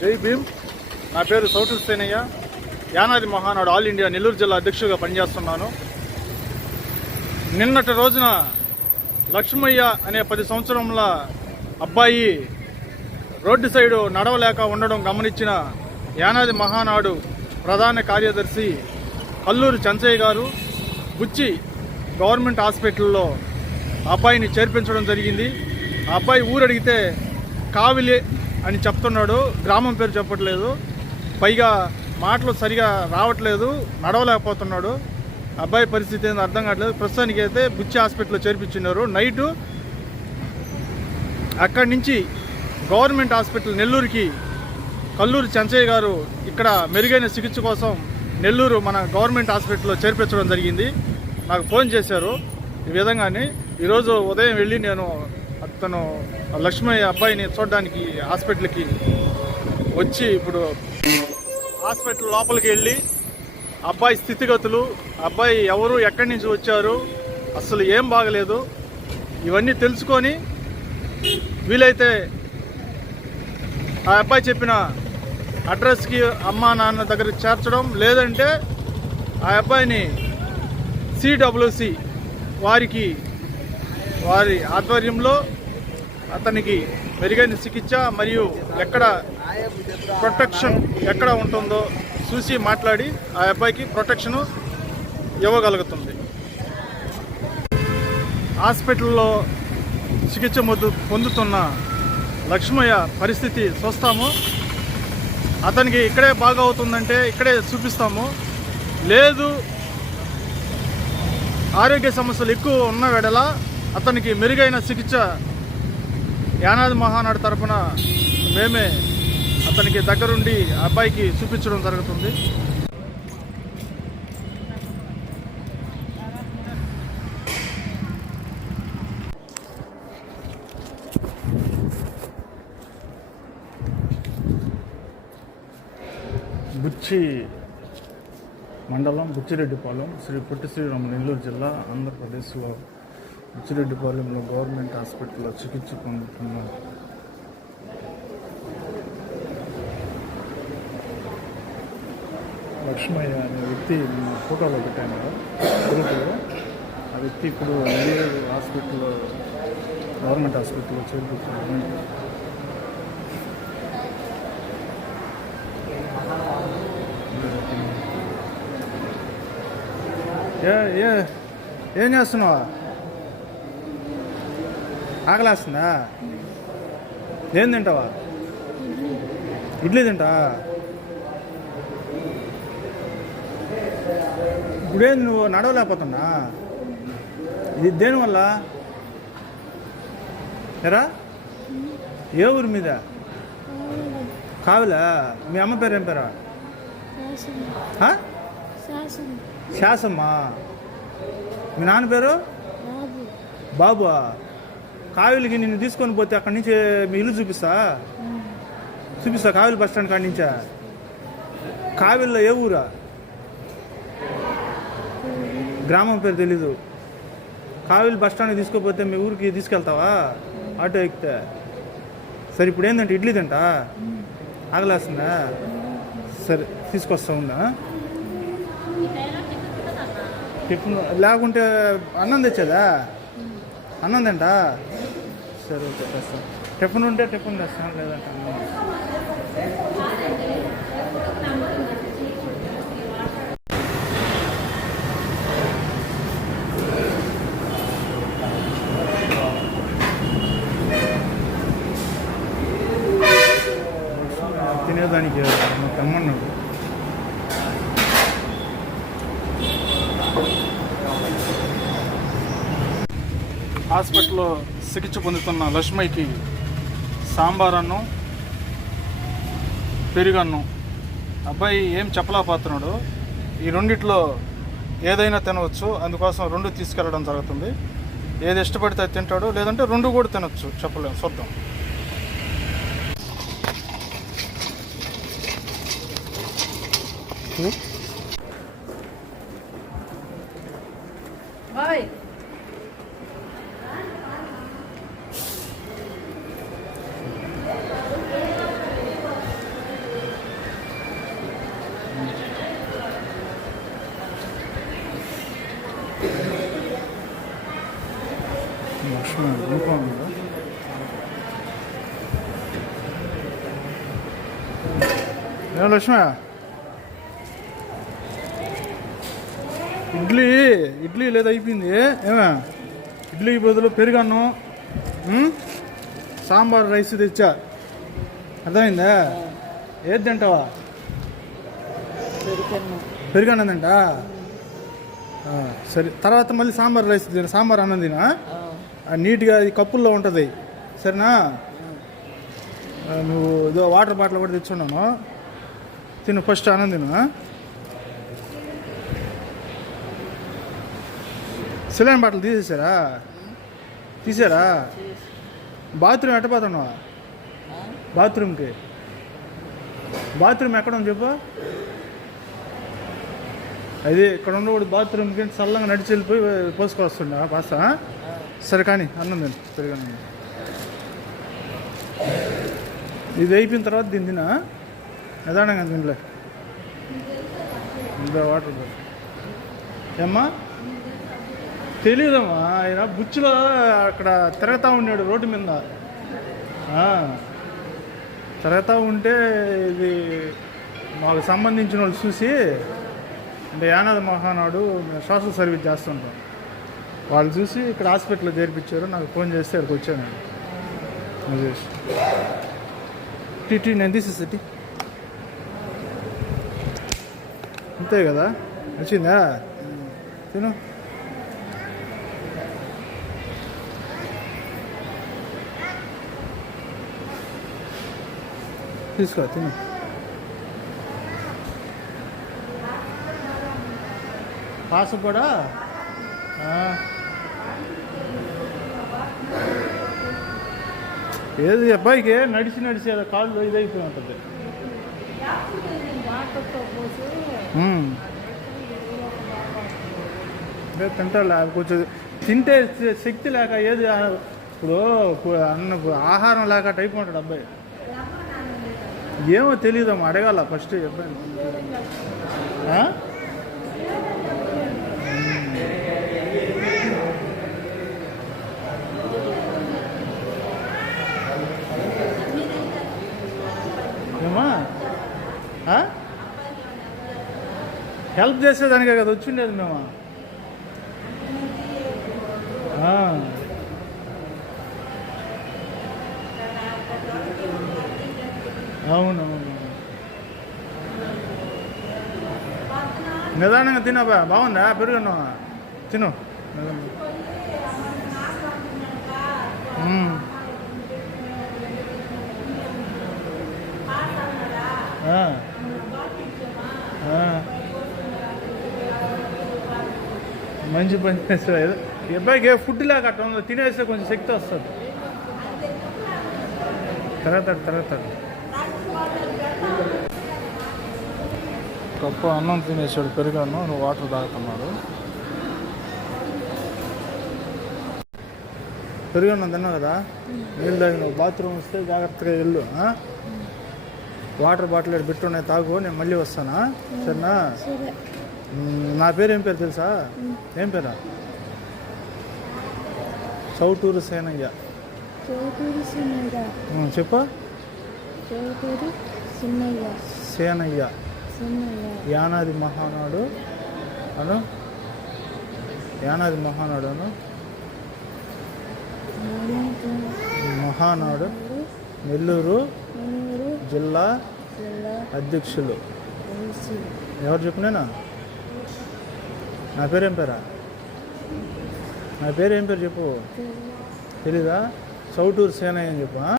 జై భీమ్. నా పేరు సౌటుల్ సేనయ్య. యానాది మహానాడు ఆల్ ఇండియా నెల్లూరు జిల్లా అధ్యక్షుడిగా పనిచేస్తున్నాను. నిన్నటి రోజున లక్ష్మయ్య అనే 10 సంవత్సరముల అబ్బాయి రోడ్డు సైడు నడవలేక ఉండడం గమనించిన యానాది మహానాడు ప్రధాన కార్యదర్శి కల్లూరు చంచయ్య గారు బుచ్చి గవర్నమెంట్ హాస్పిటల్లో అబ్బాయిని చేర్పించడం జరిగింది. ఆ అబ్బాయి ఊరు అడిగితే కావిలి అని చెప్తున్నాడు, గ్రామం పేరు చెప్పట్లేదు. పైగా మాటలు సరిగా రావట్లేదు, నడవలేకపోతున్నాడు. అబ్బాయి పరిస్థితి ఏందో అర్థం కావట్లేదు. ప్రస్తుతానికి అయితే బుచ్చి హాస్పిటల్లో చేర్పించున్నారు. నైటు అక్కడి నుంచి గవర్నమెంట్ హాస్పిటల్ నెల్లూరుకి కల్లూరు చంచయ్య గారు ఇక్కడ మెరుగైన చికిత్స కోసం నెల్లూరు మన గవర్నమెంట్ హాస్పిటల్లో చేర్పించడం జరిగింది. నాకు ఫోన్ చేశారు. ఈ విధంగానే ఈరోజు ఉదయం వెళ్ళి నేను అతను లక్ష్మయ్య అబ్బాయిని చూడడానికి హాస్పిటల్కి వచ్చి ఇప్పుడు హాస్పిటల్ లోపలికి వెళ్ళి అబ్బాయి స్థితిగతులు, అబ్బాయి ఎవరు, ఎక్కడి నుంచి వచ్చారు, అసలు ఏం బాగలేదు, ఇవన్నీ తెలుసుకొని వీలైతే ఆ అబ్బాయి చెప్పిన అడ్రస్కి అమ్మా నాన్న దగ్గర చేర్చడం, లేదంటే ఆ అబ్బాయిని సిడబ్ల్యూసి వారి ఆధ్వర్యంలో అతనికి మెరుగైన చికిత్స మరియు ఎక్కడ ప్రొటెక్షన్ ఎక్కడ ఉంటుందో చూసి మాట్లాడి ఆ అబ్బాయికి ప్రొటెక్షను ఇవ్వగలుగుతుంది. హాస్పిటల్లో చికిత్స పొందుతున్న లక్ష్మయ్య పరిస్థితి చూస్తాము. అతనికి ఇక్కడే బాగా అవుతుందంటే ఇక్కడే చూపిస్తాము. లేదు ఆరోగ్య సమస్యలు ఎక్కువ ఉన్న వెడల అతనికి మెరుగైన చికిత్స యానాది మహానాడు తరఫున మేమే అతనికి దగ్గరుండి అబ్బాయికి చూపించడం జరుగుతుంది. బుచ్చి మండలం బుచ్చిరెడ్డిపాలెం, శ్రీ పొట్టి శ్రీరాములు, నెల్లూరు జిల్లా, ఆంధ్రప్రదేశ్లో బుచ్చిరెడ్డిపాలెంలో గవర్నమెంట్ హాస్పిటల్లో చికిత్స పొందుతున్న లక్ష్మయ్య అనే వ్యక్తి ఫోటోలో పెట్టాను కదా గ్రూపులో. ఆ వ్యక్తి ఇప్పుడు హాస్పిటల్లో గవర్నమెంట్ హాస్పిటల్లో చేరుకుంటున్నాను. ఏం చేస్తున్నావా? ఆకలేస్తుందా? ఏం తింటావా? ఇడ్లీ తింటా? ఇప్పుడేం నువ్వు నడవలేకపోతున్నా? ఇది దేనివల్ల ఎరా? ఏ ఊరి మీద? కావిలా? మీ అమ్మ పేరు ఏం పేరా? శాసమ్మా. మీ నాన్న పేరు? బాబు. కావిలికి నిన్ను తీసుకొని పోతే అక్కడి నుంచి మీ ఇల్లు చూపిస్తా కావిలి బస్ స్టాండ్ కాడి నుంచా? కావిల్లో ఏ ఊరా? గ్రామం పేరు తెలీదు. కావిలి బస్ స్టాండ్కి తీసుకోపోతే మీ ఊరికి తీసుకెళ్తావా ఆటో ఎక్కితే? సరే ఇప్పుడు ఏంటంటే ఇడ్లీ తింటా? ఆగలేస్తుందా? సరే తీసుకొస్తా ఉందా? టిఫిన్ లేకుంటే అన్నం తెచ్చేదా? అన్నం తింటా? సరే ఓకే తెస్తాను. టిఫిన్ ఉంటే టిఫిన్ తెస్తాను, లేదంటే అన్నం. తినేదానికి తెమ్మన్నాడు. హాస్పిటల్లో చికిత్స పొందుతున్న లక్ష్మయ్యకి సాంబార్ అన్నం, పెరుగన్నం. అబ్బాయి ఏం చెప్పలేకపోతున్నాడు. ఈ రెండిట్లో ఏదైనా తినవచ్చు, అందుకోసం 2 తీసుకెళ్ళడం జరుగుతుంది. ఏది ఇష్టపడితే అది తింటాడు, లేదంటే 2 కూడా తినొచ్చు, చెప్పలేము, చూద్దాం. ఏం లక్ష్మి ఇడ్లీ లేదా అయిపోయింది ఏమే ఇడ్లీకి బదులు పెరుగన్నం సాంబార్ రైస్ తెచ్చా అర్థమైందా ఏది తింటావా పెరుగన్నం తింటా సరే తర్వాత మళ్ళీ సాంబార్ రైస్ తిన సాంబార్ అన్నం తినా నీట్గా ఈ కప్పుల్లో ఉంటుంది సరేనా నువ్వు ఇదో వాటర్ బాటిల్ కూడా తెచ్చున్నాను తిను ఫస్ట్ అన్నం తిను సిలిండర్ బాటిల్ తీసారా బాత్రూమ్ ఎట్టపోతున్నావా బాత్రూమ్ ఎక్కడ ఉంది చెప్పు అది ఇక్కడ ఉండకూడదు బాత్రూమ్కి చల్లగా నడిచి వెళ్ళిపోయి పోసుకొస్తుండ పాస్తా సరే కానీ అన్నం తిను పెరుగన్నం ఇది అయిపోయిన తర్వాత దీన్ని తినా నిదానంగా తినలే ఇంకా వాటర్ ఏమ్మా తెలియదమ్మా ఆయన బుచ్చిలో అక్కడ తిరుగుతూ ఉన్నాడు రోడ్డు మీద తిరుగుతూ ఉంటే ఇది మాకు సంబంధించిన వాళ్ళు చూసి అంటే యానాది మహానాడు సోషల్ సర్వీస్ చేస్తుంటాం వాళ్ళు చూసి ఇక్కడ హాస్పిటల్లో చేర్పించారు నాకు ఫోన్ చేస్తే అక్కడికి వచ్చాను టీ నేను తీసేసి అంతే కదా వచ్చిందా తిను తీసుకో తిను పాసు కూడా ఏది అబ్బాయికి నడిచి అది కాళ్ళు ఇదైపోయి ఉంటుంది తింటాడు కొంచెం తింటే శక్తి లేక ఏది ఇప్పుడు ఆహారం లేక టైప్ ఉంటాడు అబ్బాయి ఏమో తెలియదమ్మా అడగాల ఫస్ట్ అబ్బాయి ఏమా హెల్ప్ చేసేదానికే కదా వచ్చిండేది మేము అవునవును నిదానంగా తినబా బాగుందా పెరుగన్నం తిను మంచి పని చేస్తాడు అబ్బాయికి ఫుడ్ లేక అట్లా ఉందో తినేస్తే కొంచెం శక్తి వస్తుంది తిరుగుతాడు కప్పు అన్నం తినేసాడు పెరుగన్నం నువ్వు వాటర్ తాగుతున్నాడు పెరుగన్నం తిన్నావు కదా నీళ్ళు తాగి నువ్వు బాత్రూమ్ వస్తే జాగ్రత్తగా వెళ్ళు వాటర్ బాటిల్ పెట్టున్నాయి తాగు నేను మళ్ళీ వస్తానా సరేనా నా పేరు ఏం పేరు తెలుసా ఏం పేరా చౌటూరు సేనయ్య చెప్పా సేనయ్య యానాది మహానాడు అను మహానాడు నెల్లూరు జిల్లా అధ్యక్షులు ఎవరు చెప్పినేనా నా పేరేం పేరు చెప్పు తెలీదా చౌటూరు సేనయ్య అని చెప్పు